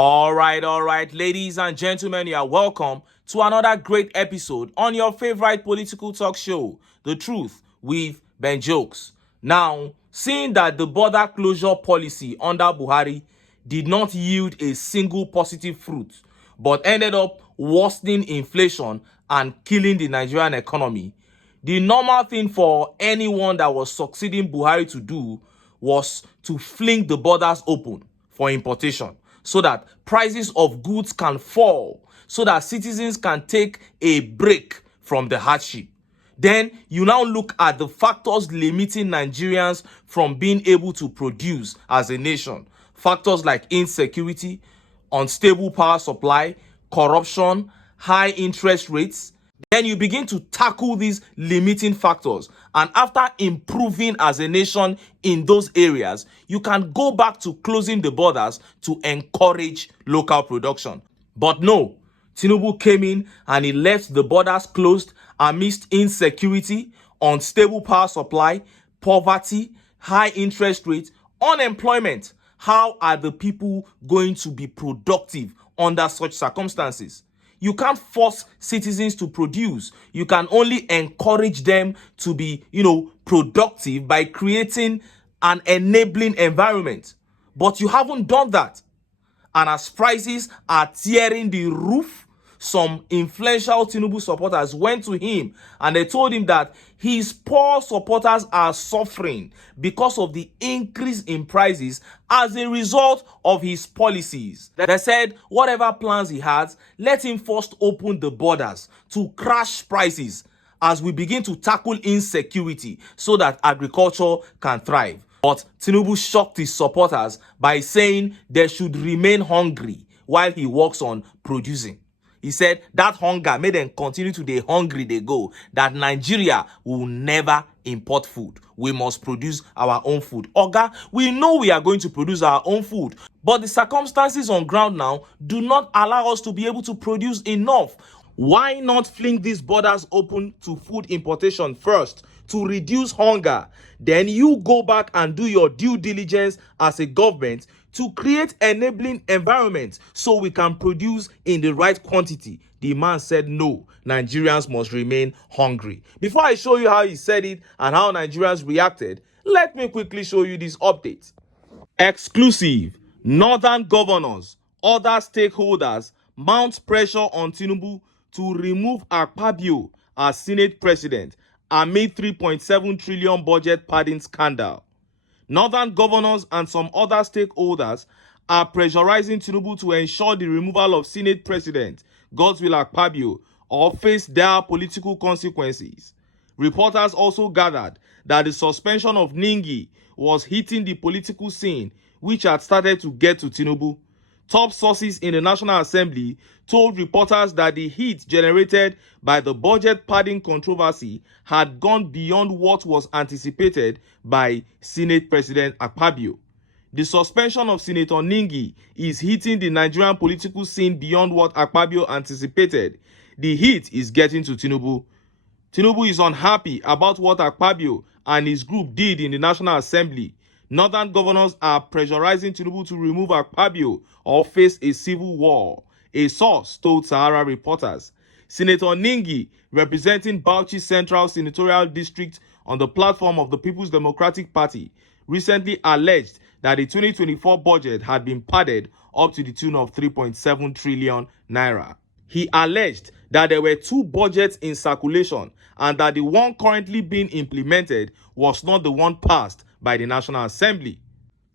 All right, ladies and gentlemen, you are welcome to another great episode on your favorite political talk show, The Truth with Ben Jokes. Now, seeing that the border closure policy under Buhari did not yield a single positive fruit, but ended up worsening inflation and killing the Nigerian economy, the normal thing for anyone that was succeeding Buhari to do was to fling the borders open for importation so that prices of goods can fall, so that citizens can take a break from the hardship. Then you now look at the factors limiting Nigerians from being able to produce as a nation. Factors like insecurity, unstable power supply, corruption, high interest rates. Then you begin to tackle these limiting factors. And after improving as a nation in those areas, you can go back to closing the borders to encourage local production. But no, Tinubu came in and he left the borders closed amidst insecurity, unstable power supply, poverty, high interest rates, unemployment. How are the people going to be productive under such circumstances? You can't force citizens to produce. You can only encourage them to be, productive by creating an enabling environment. But you haven't done that. And as prices are tearing the roof, some influential Tinubu supporters went to him and they told him that his poor supporters are suffering because of the increase in prices as a result of his policies. They said whatever plans he has, let him first open the borders to crash prices as we begin to tackle insecurity so that agriculture can thrive. But Tinubu shocked his supporters by saying they should remain hungry while he works on producing. He said that hunger made them continue to the hungry they go, that Nigeria will never import food. We must produce our own food. Oga, we know we are going to produce our own food, but the circumstances on ground now do not allow us to be able to produce enough. Why not fling these borders open to food importation first to reduce hunger? Then you go back and do your due diligence as a government to create enabling environment so we can produce in the right quantity. The man said no, Nigerians must remain hungry. Before I show you how he said it and how Nigerians reacted, let me quickly show you this update. Exclusive. Northern governors, other stakeholders mount pressure on Tinubu to remove AKPABIO as Senate president amid 3.7 trillion budget padding scandal. Northern governors and some other stakeholders are pressurizing Tinubu to ensure the removal of Senate President Godswill Akpabio or face dire political consequences. Reporters also gathered that the suspension of Ningi was hitting the political scene, which had started to get to Tinubu. Top sources in the National Assembly told reporters that the heat generated by the budget padding controversy had gone beyond what was anticipated by Senate President Akpabio. The suspension of Senator Ningi is hitting the Nigerian political scene beyond what Akpabio anticipated. The heat is getting to Tinubu. Tinubu is unhappy about what Akpabio and his group did in the National Assembly. Northern governors are pressurizing Tinubu to remove Akpabio or face a civil war, a source told Sahara reporters. Senator Ningi, representing Bauchi Central Senatorial District on the platform of the People's Democratic Party, recently alleged that the 2024 budget had been padded up to the tune of 3.7 trillion naira. He alleged that there were two budgets in circulation and that the one currently being implemented was not the one passed by the National Assembly.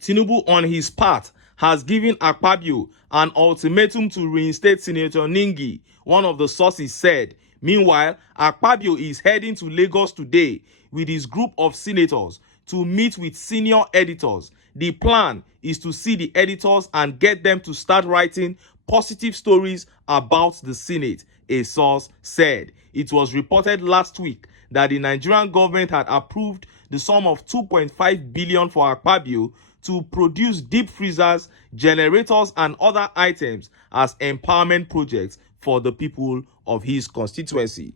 Tinubu, on his part, has given Akpabio an ultimatum to reinstate Senator Ningi, one of the sources said. Meanwhile, Akpabio is heading to Lagos today with his group of senators to meet with senior editors. The plan is to see the editors and get them to start writing positive stories about the Senate, a source said. It was reported last week that the Nigerian government had approved the sum of 2.5 billion for Akpabio to produce deep freezers, generators, and other items as empowerment projects for the people of his constituency.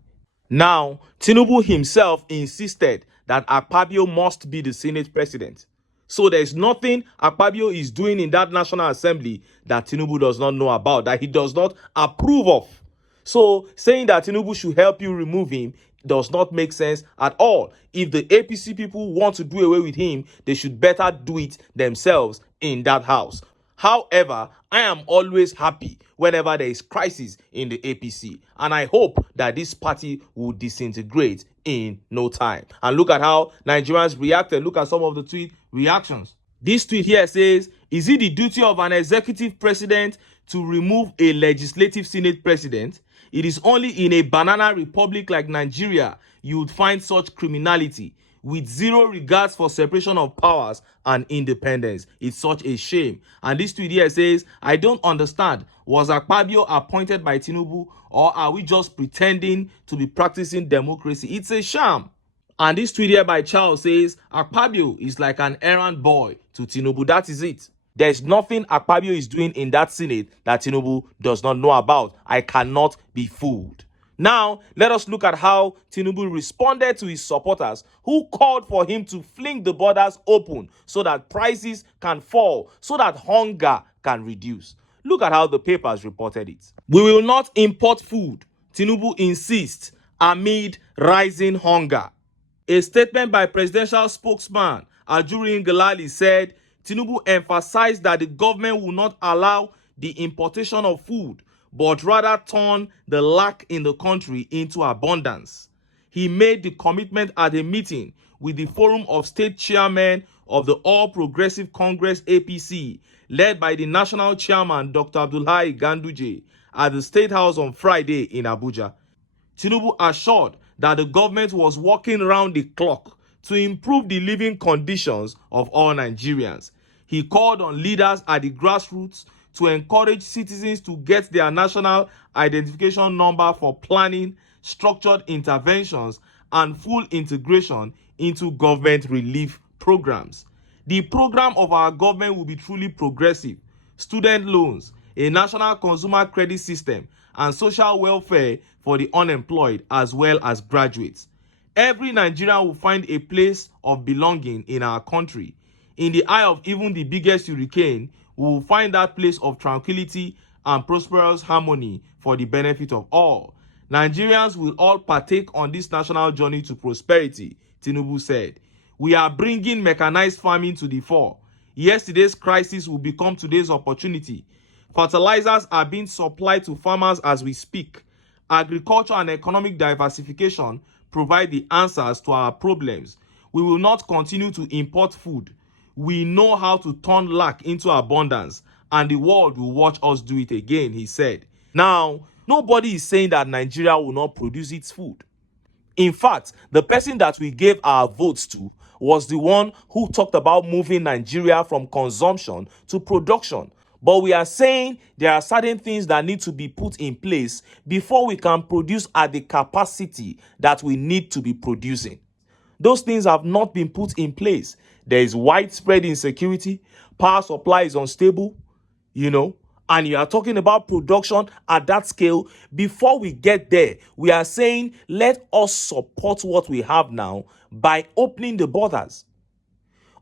Now, Tinubu himself insisted that Akpabio must be the Senate president. So there's nothing AKPABIO is doing in that National Assembly that Tinubu does not know about, that he does not approve of. So saying that Tinubu should help you remove him does not make sense at all. If the APC people want to do away with him, they should better do it themselves in that house. However, I am always happy whenever there is crisis in the APC, and I hope that this party will disintegrate in no time. And look at how Nigerians reacted. Look at some of the tweet reactions. This tweet here says, is it the duty of an executive president to remove a legislative senate president? It is only in a banana republic like Nigeria you would find such criminality with zero regards for separation of powers and independence. It's such a shame. And this tweet here says, I don't understand. Was AKPABIO appointed by Tinubu, or are we just pretending to be practicing democracy? It's a sham. And this tweet here by Charles says, AKPABIO is like an errand boy to Tinubu. That is it. There's nothing AKPABIO is doing in that Senate that Tinubu does not know about. I cannot be fooled. Now, let us look at how Tinubu responded to his supporters who called for him to fling the borders open so that prices can fall, so that hunger can reduce. Look at how the papers reported it. We will not import food, Tinubu insists, amid rising hunger. A statement by presidential spokesman Ajuri Ngelale said Tinubu emphasized that the government will not allow the importation of food, but rather turn the lack in the country into abundance. He made the commitment at a meeting with the Forum of State Chairmen of the All Progressive Congress APC, led by the national chairman Dr. Abdullahi Ganduje, at the State House on Friday in Abuja. Tinubu assured that the government was working round the clock to improve the living conditions of all Nigerians. He called on leaders at the grassroots to encourage citizens to get their national identification number for planning, structured interventions, and full integration into government relief programs. The program of our government will be truly progressive. Student loans, a national consumer credit system, and social welfare for the unemployed as well as graduates. Every Nigerian will find a place of belonging in our country. In the eye of even the biggest hurricane, we will find that place of tranquility and prosperous harmony for the benefit of all. Nigerians will all partake on this national journey to prosperity, Tinubu said. We are bringing mechanized farming to the fore. Yesterday's crisis will become today's opportunity. Fertilizers are being supplied to farmers as we speak. Agriculture and economic diversification provide the answers to our problems. We will not continue to import food. We know how to turn lack into abundance, and the world will watch us do it again, he said. Now, nobody is saying that Nigeria will not produce its food. In fact, the person that we gave our votes to was the one who talked about moving Nigeria from consumption to production. But we are saying there are certain things that need to be put in place before we can produce at the capacity that we need to be producing. Those things have not been put in place. There is widespread insecurity, power supply is unstable, and you are talking about production at that scale. Before we get there, we are saying let us support what we have now by opening the borders.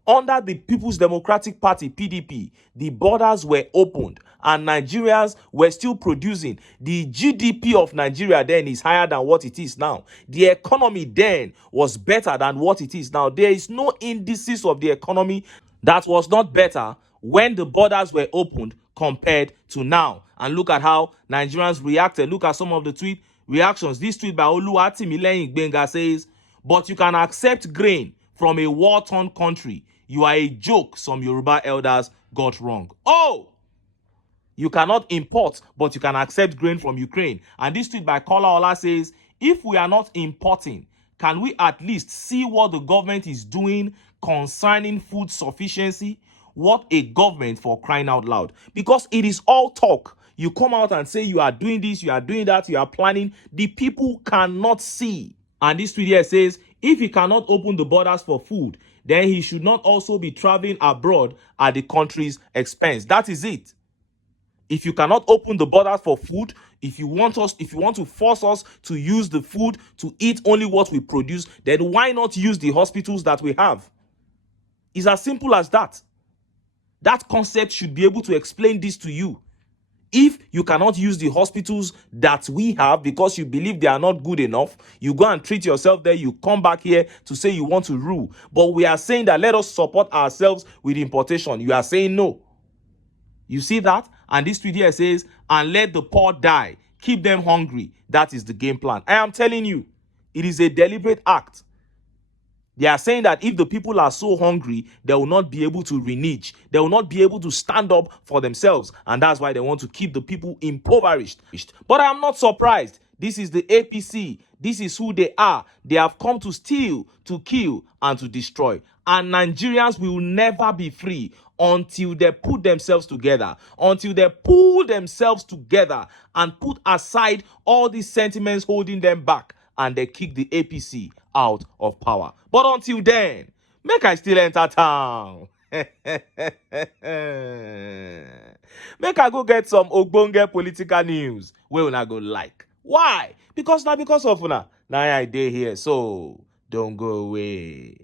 Under the People's Democratic Party, PDP, the borders were opened and Nigerians were still producing. The GDP of Nigeria then is higher than what it is now. The economy then was better than what it is now. There is no indices of the economy that was not better when the borders were opened compared to now. And look at how Nigerians reacted. Look at some of the tweet reactions. This tweet by Oluwatimileyin Gbenga says, but you can accept grain from a war-torn country. You are a joke, some Yoruba elders got wrong. Oh! You cannot import, but you can accept grain from Ukraine. And this tweet by Kola Ola says, if we are not importing, can we at least see what the government is doing concerning food sufficiency? What a government, for crying out loud. Because it is all talk. You come out and say you are doing this, you are doing that, you are planning. The people cannot see. And this tweet here says, if he cannot open the borders for food, then he should not also be traveling abroad at the country's expense. That is it. If you cannot open the borders for food, if you want to force us to use the food to eat only what we produce, then why not use the hospitals that we have? It's as simple as that. That concept should be able to explain this to you. If you cannot use the hospitals that we have because you believe they are not good enough, you go and treat yourself there, you come back here to say you want to rule. But we are saying that let us support ourselves with importation. You are saying no. You see that? And this tweet here says, and let the poor die. Keep them hungry. That is the game plan. I am telling you, it is a deliberate act. They are saying that if the people are so hungry, they will not be able to renege. They will not be able to stand up for themselves. And that's why they want to keep the people impoverished. But I am not surprised. This is the APC. This is who they are. They have come to steal, to kill, and to destroy. And Nigerians will never be free until they put themselves together, until they pull themselves together and put aside all these sentiments holding them back, and they kick the APC out of power. But until then, make I still enter town. Make I go get some ogbonge political news wey una go like. Why? Because of una. Now I dey here, so don't go away.